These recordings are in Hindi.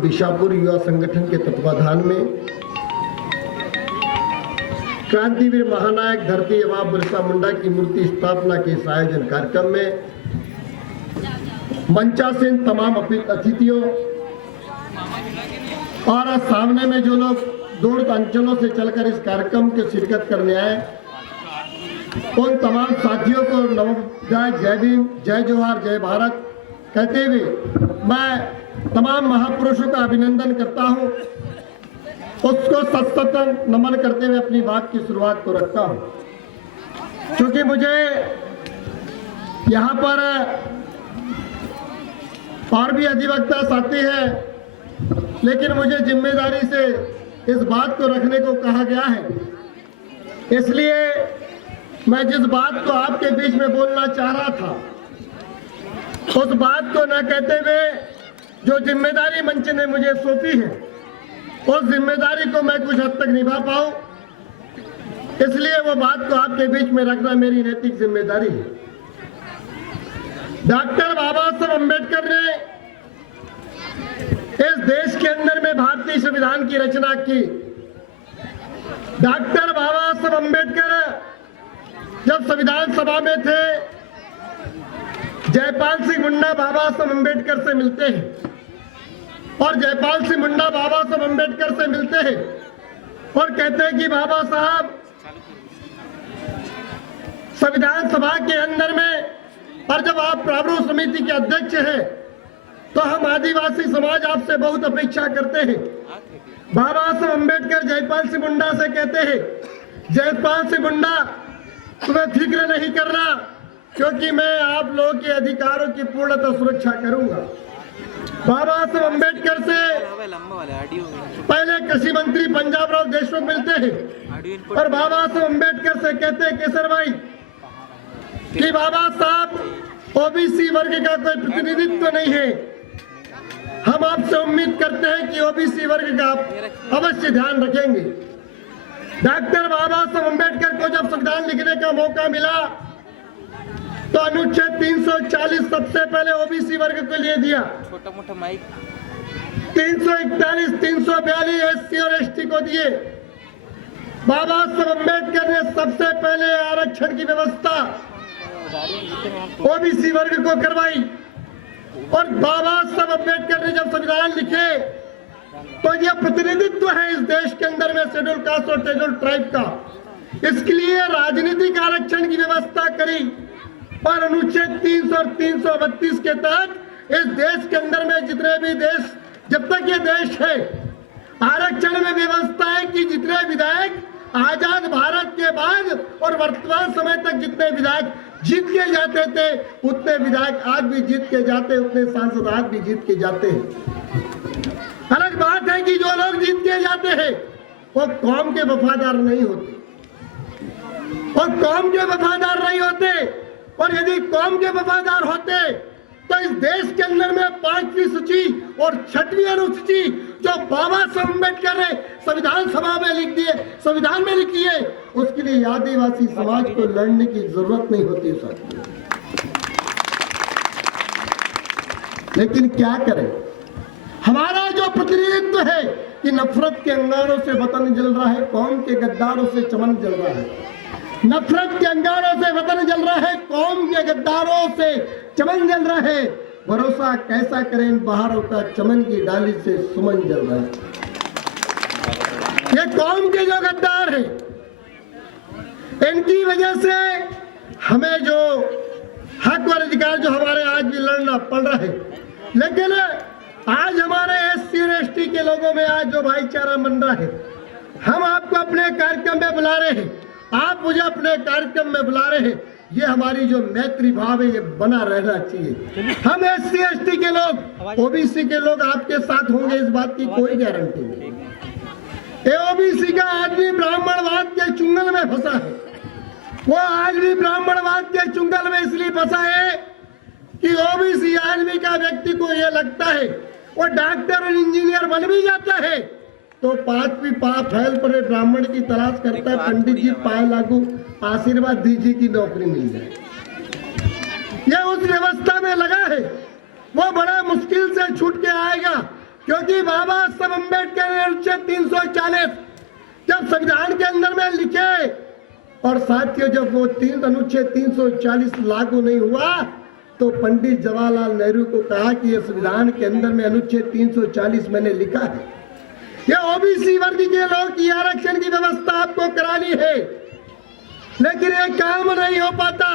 दिशापुर युवा संगठन के तत्वाधान में क्रांतिवीर महानायक धरती आबा बिरसा मुंडा की मूर्ति स्थापना के इस आयोजन कार्यक्रम में मंचासीन तमाम अतिथियों और सामने में जो लोग दूर अंचलों से चलकर इस कार्यक्रम के शिरकत करने आए, उन तमाम साथियों को नमस्कार, जय भीम, जय जोहार, जय भारत कहते हुए मैं तमाम महापुरुषों का अभिनंदन करता हूं, उसको सत नमन करते हुए अपनी बात की शुरुआत को रखता हूं। क्योंकि मुझे यहाँ पर और भी अधिवक्ता साथी है, लेकिन मुझे जिम्मेदारी से इस बात को रखने को कहा गया है, इसलिए मैं जिस बात को आपके बीच में बोलना चाह रहा था, उस बात को न कहते हुए जो जिम्मेदारी मंच ने मुझे सौंपी है, उस जिम्मेदारी को मैं कुछ हद तक निभा पाऊं, इसलिए वो बात को आपके बीच में रखना मेरी नैतिक जिम्मेदारी है। डॉक्टर बाबा साहब अम्बेडकर ने इस देश के अंदर में भारतीय संविधान की रचना की। डॉक्टर बाबा साहब अम्बेडकर जब संविधान सभा में थे, जयपाल सिंह मुंडा बाबा साहब अम्बेडकर से मिलते हैं और जयपाल सिंह मुंडा बाबा साहब अम्बेडकर से मिलते हैं और कहते हैं कि बाबा साहब, संविधान सभा के अंदर में और जब आप प्रारूप समिति के अध्यक्ष हैं, तो हम आदिवासी समाज आपसे बहुत अपेक्षा करते हैं। बाबा साहब अम्बेडकर जयपाल सिंह मुंडा से कहते हैं, जयपाल सिंह मुंडा, तुम्हें फिक्र नहीं करना, क्योंकि मैं आप लोगों के अधिकारों की पूर्णतः सुरक्षा करूंगा। बाबा साहब अम्बेडकर से पहले कृषि मंत्री पंजाब राव देशमुख मिलते हैं और बाबा साहब अम्बेडकर से कहते हैं, केसर भाई, कि बाबा साहब ओबीसी वर्ग का कोई प्रतिनिधित्व नहीं है, हम आपसे उम्मीद करते हैं कि ओबीसी वर्ग का अवश्य ध्यान रखेंगे। डॉक्टर बाबा साहब अम्बेडकर को जब संविधान लिखने का मौका मिला, तो अनुच्छेद 340 सबसे पहले ओबीसी वर्ग को लिए दिया, छोटा मोटा माइक 341, 342 एससी और एसटी को दिए। बाबा साहब अम्बेडकर ने सबसे पहले आरक्षण की व्यवस्था ओबीसी वर्ग को करवाई और बाबा साहब अम्बेडकर ने जब संविधान लिखे, तो यह प्रतिनिधित्व है इस देश के अंदर में शेड्यूल कास्ट और शेड्यूल ट्राइब का, इसके लिए राजनीतिक आरक्षण की व्यवस्था करी और अनुच्छेद 300 और 332 के तहत इस देश के अंदर में जितने भी देश, जब तक ये देश है, आरक्षण में व्यवस्था है कि जितने विधायक आजाद भारत के बाद और वर्तमान समय तक जितने विधायक जीत के जाते थे, उतने विधायक आज भी जीत के जाते, उतने सांसद आज भी जीत के जाते हैं। अलग बात है कि जो लोग जीत के जाते हैं वो कौम के वफादार नहीं होते, और कौम के वफादार नहीं होते, और यदि कौम के वफादार होते तो इस देश के अंदर में 5वीं सूची और 6वीं अनुसूची जो बाबा साहब अम्बेडकर ने संविधान सभा में लिख दिए, संविधान में लिखी है, उसके लिए आदिवासी समाज को लड़ने की जरूरत नहीं होती साथियों। लेकिन क्या करें, हमारा जो प्रतिनिधित्व है कि नफरत के अंगारों से वतन जल रहा है, कौम के गद्दारों से चमन जल रहा है, नफरत के अंगारों से वतन जल रहा है, कौम के गद्दारों से चमन जल रहा है, भरोसा कैसा करें इन बहारों का, चमन की डाली से सुमन जल रहा है। ये कौम के जो गद्दार हैं, इनकी वजह से हमें जो हक और अधिकार जो हमारे आज भी लड़ना पड़ रहा है, लेकिन आज हमारे एससी और एसटी के लोगों में आज जो भाईचारा बन रहा है, हम आपको अपने कार्यक्रम में बुला रहे हैं, आप मुझे अपने कार्यक्रम में बुला रहे हैं, ये हमारी जो मैत्री भाव है ये बना रहना चाहिए। हम एससी एसटी के लोग, ओबीसी के लोग आपके साथ होंगे, इस बात की कोई गारंटी नहीं। ये ओबीसी का आदमी ब्राह्मणवाद के चुंगल में फंसा है, वो आज भी ब्राह्मणवाद के चुंगल में इसलिए फंसा है कि ओबीसी आदमी का व्यक्ति को ये लगता है वो डॉक्टर और इंजीनियर बन भी जाता है तो 5वीं फैल पर ब्राह्मण की तलाश करता है, पंडित जी पाए लागू आशीर्वाद दीजिए की नौकरी मिल जाए। ये उस व्यवस्था में लगा है, वो बड़ा मुश्किल से छूट के आएगा क्योंकि बाबा साहब अम्बेडकर ने अनुच्छेद 340 जब संविधान के अंदर में लिखे और साथियों जब वो अनुच्छेद 340 लागू नहीं हुआ तो पंडित जवाहरलाल नेहरू को कहा कि ये संविधान के अंदर में अनुच्छेद 340 मैंने लिखा है, ये ओबीसी वर्ग के लोग की आरक्षण की व्यवस्था आपको करानी है, लेकिन ये काम नहीं हो पाता।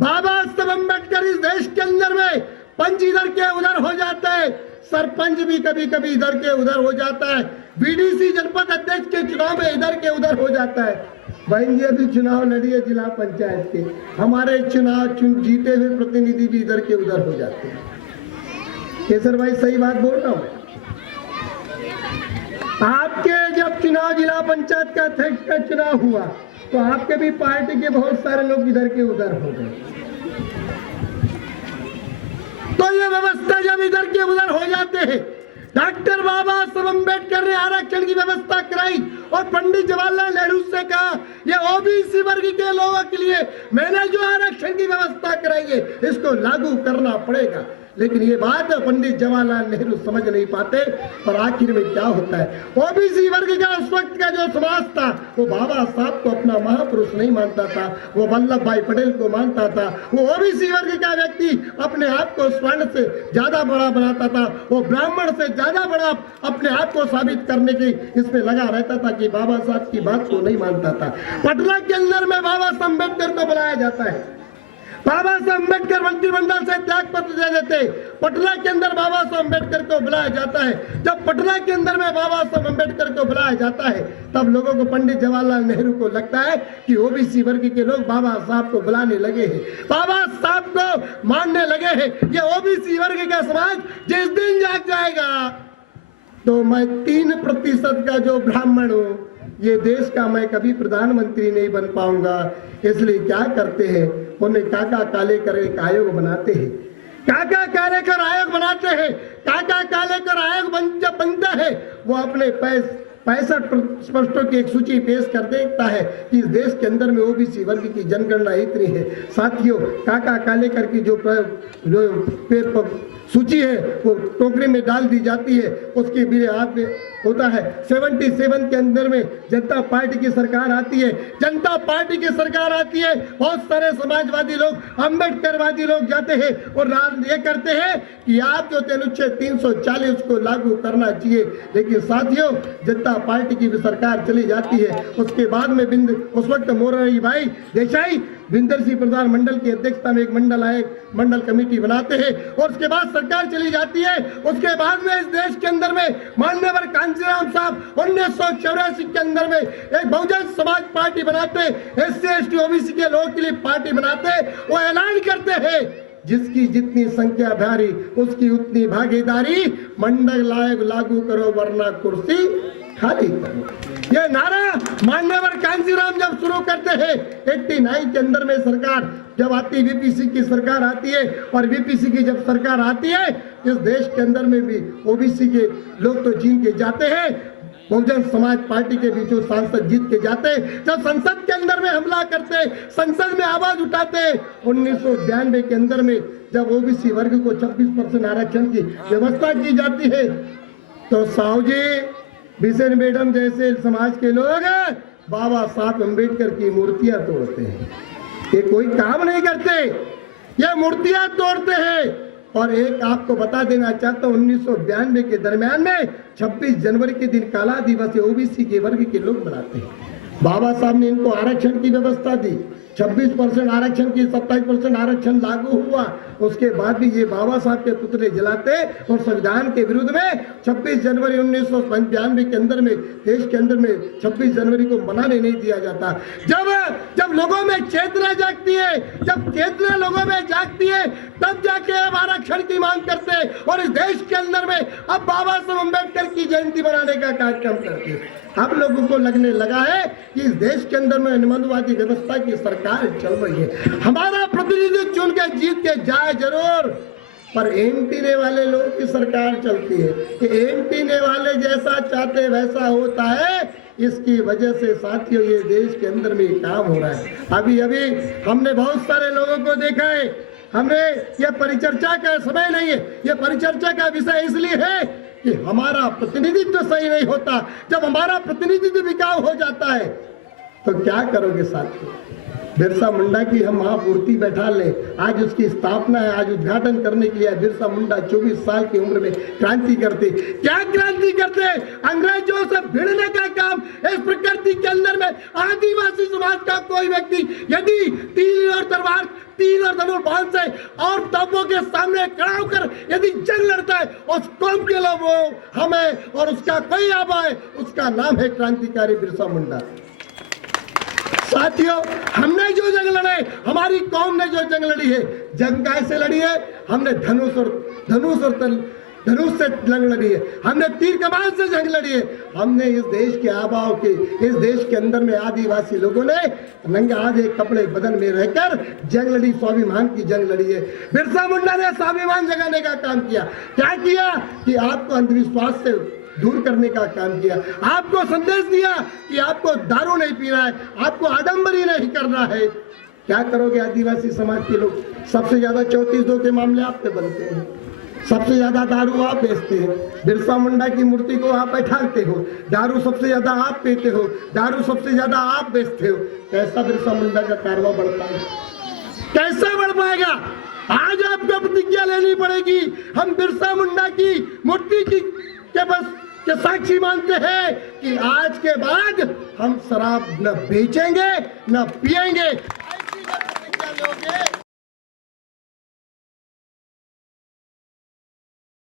बाबा साहब अम्बेडकर इस देश के अंदर में पंच इधर के उधर हो जाता है, सरपंच भी कभी कभी इधर के उधर हो जाता है, बीडीसी जनपद अध्यक्ष के चुनाव में इधर के उधर हो जाता है। बहन जी अभी चुनाव लड़िए जिला पंचायत के, हमारे जीते हुए प्रतिनिधि भी इधर के उधर हो जाते हैं। केसर भाई सही बात बोल रहा हूँ। आपके जब चुनाव जिला पंचायत का अध्यक्ष का चुनाव हुआ तो आपके भी पार्टी के बहुत सारे लोग इधर के उधर हो गए। तो ये व्यवस्था जब इधर के उधर हो जाते हैं, डॉक्टर बाबा साहब अम्बेडकर ने आरक्षण की व्यवस्था कराई और पंडित जवाहरलाल नेहरू से कहा ये ओबीसी वर्ग के लोगों के लिए मैंने जो आरक्षण की व्यवस्था कराई है इसको लागू करना पड़ेगा। लेकिन ये बात पंडित जवाहरलाल नेहरू समझ नहीं पाते और आखिर में क्या होता है, ओबीसी वर्ग का उस वक्त का जो समाज था वो बाबा साहब को अपना महापुरुष नहीं मानता था, वो वल्लभ भाई पटेल को मानता था। वो ओबीसी वर्ग का व्यक्ति अपने आप को स्वर्ण से ज्यादा बड़ा बनाता था, वो ब्राह्मण से ज्यादा बड़ा अपने आप को साबित करने की इसमें लगा रहता था कि बाबा साहब की बात को नहीं मानता था। पटना के अंदर में बाबा साहब अम्बेडकर को बुलाया जाता है, बाबा साहब अम्बेडकर मंत्रिमंडल से त्याग पत्र दे देते। पटना के अंदर बाबा साहब अम्बेडकर को बुलाया जाता है। जब पटना के अंदर में बाबा साहब अम्बेडकर को बुलाया जाता है तब लोगों को पंडित जवाहरलाल नेहरू को लगता है कि ओबीसी वर्ग के लोग बाबा साहब को बुलाने लगे हैं, बाबा साहब को मानने लगे हैं। ये ओबीसी वर्ग का समाज जिस दिन जाग जाएगा तो मैं 3% का जो ब्राह्मण हूँ ये देश का मैं कभी प्रधानमंत्री नहीं बन पाऊंगा। इसलिए क्या करते हैं, उन्हें काका काले कर एक आयोग बनाते हैं, काका काले कर आयोग बनाते हैं। काका काले कर आयोग जब बनता है वो अपने 65 स्पष्टों की एक सूची पेश कर देता है कि इस देश के अंदर में ओबीसी वर्ग की जनगणना इतनी है। साथियों काका कालेकर की जो सूची है वो टोकरी में डाल दी जाती है, उसके मेरे हाथ में होता है 77 के अंदर में जनता पार्टी की सरकार आती है। जनता पार्टी की सरकार आती है, बहुत सारे समाजवादी लोग अम्बेडकरवादी लोग जाते हैं और ये करते हैं कि आप जो अनुच्छेद 340 को लागू करना चाहिए। लेकिन साथियों जनता पार्टी की भी सरकार चली जाती है। उसके बाद में उस वक्त मोरारी भाई देसाई विंदर सिंह प्रधान मंडल की अध्यक्षता में एक मंडल कमेटी बनाते हैं और उसके बाद सरकार चली जाती है। उसके बाद में इस देश के अंदर में माननीय कांशीराम साहब 1984 के अंदर में एक बहुजन समाज पार्टी बनाते, SC ST OBC के लोगों के लिए पार्टी बनाते। वो ऐलान करते हैं जिसकी जितनी संख्या भारी उसकी उतनी भागीदारी, मंडल आयोग लागू करो वरना कुर्सी खाली करो। ये नारा मान्यवर कांशीराम जब शुरू करते हैं 89 के अंदर में सरकार जब आती है, वीपीसी की सरकार आती है और वीपीसी की जब सरकार आती है इस देश के अंदर में भी ओबीसी के लोग तो जीत के जाते हैं, बहुजन समाज पार्टी के बीचों सांसद जीत के जाते हैं। जब संसद के अंदर में हमला करते, संसद में आवाज उठाते 1992 के अंदर में जब ओबीसी वर्ग को 26% आरक्षण की व्यवस्था की जाती है तो साहू जी बिसेन मैडम जैसे समाज के लोग बाबा साहब अम्बेडकर की मूर्तियां तोड़ते हैं। ये कोई काम नहीं करते, ये मूर्तियां तोड़ते हैं। और एक आपको बता देना चाहता हूँ 1992 के दरमियान में 26 जनवरी के दिन काला दिवस ओबीसी के वर्ग के लोग मनाते हैं। बाबा साहब ने इनको आरक्षण की व्यवस्था दी, 26% आरक्षण की 27% आरक्षण लागू हुआ। उसके बाद भी ये बाबा साहब के पुतले जलाते और संविधान के विरुद्ध में 26 जनवरी 1995 के अंदर में देश के अंदर में 26 जनवरी को मनाने नहीं दिया जाता। जब लोगों में चेतना जागती है, जब चेतना लोगों में जागती है तब जाके अब आरक्षण की मांग करते हैं और इस देश के अंदर में अब बाबा साहब अम्बेडकर की जयंती मनाने का कार्यक्रम करते हैं। अब लोगों को लगने लगा है कि इस देश के अंदर में अनुमंदवादी व्यवस्था की सरकार चल रही है, हमारा प्रतिनिधि चुन के जीत के जाए जरूर, पर एमपीने वाले लोगों की सरकार चलती है कि एमपीने वाले जैसा चाहते वैसा होता है। इसकी वजह से साथियों ये देश के अंदर में काम हो रहा है। अभी हमने बहुत सारे लोगों को देखा है, हमने ये परिचर्चा का समय नहीं है, ये परिचर्चा का विषय इसलिए है कि हमारा प्रतिनिधित्व सही नहीं होता, जब हमारा प्रतिनिधित्व बिकाऊ हो जाता है तो क्या करोगे साथियों? बिरसा मुंडा की हम महामूर्ति बैठा ले, आज उसकी स्थापना है, आज उद्घाटन करने के लिए बिरसा मुंडा 24 साल की उम्र में क्रांति करते। क्या क्रांति करते? अंग्रेजों से भिड़ने का काम। इस प्रकृति के अंदर में आदिवासी समाज का कोई व्यक्ति यदि तीर और धनुर्बाण से और तबों के सामने खड़ा होकर यदि जंग लड़ता है, उस कौम के लोग हमें और उसका कोई आबा है, उसका नाम है क्रांतिकारी बिरसा मुंडा। साथियों, हमने जो जंग लड़े, हमारी कौम ने जो जंग लड़ी है, जंग कैसे लड़ी है? हमने धनुष से जंग लड़ी है, हमने तीर कमान से जंग लड़ी है। हमने इस देश के आबाओं के, इस देश के अंदर में आदिवासी लोगों ने नंगे आधे कपड़े बदन में रहकर जंग लड़ी, स्वाभिमान की जंग लड़ी है। बिरसा मुंडा ने स्वाभिमान जगाने का काम किया। क्या किया? कि आपको अंधविश्वास से दूर करने का काम किया, आपको संदेश दिया कि आपको दारू नहीं पीना है, आपको आडंबरी नहीं करना है। क्या करोगे आदिवासी समाज के लोग? सबसे ज्यादा 34-2 के मामले आप पे बनते हैं, सबसे ज्यादा दारू आप बेचते हैं, बिरसा मुंडा की मूर्ति को आप बैठाते हो, दारू सबसे ज्यादा आप पीते हो, दारू सबसे ज्यादा आप बेचते हो। कैसा बिरसा मुंडा का कारवा बढ़ पाएगा? कैसा बढ़ पाएगा? आज आपको प्रतिज्ञा लेनी पड़ेगी। हम बिरसा मुंडा की मूर्ति के बस के साक्षी मानते हैं कि आज के बाद हम शराब न बेचेंगे न पिएंगे। ऐसी प्रतिज्ञा लोगे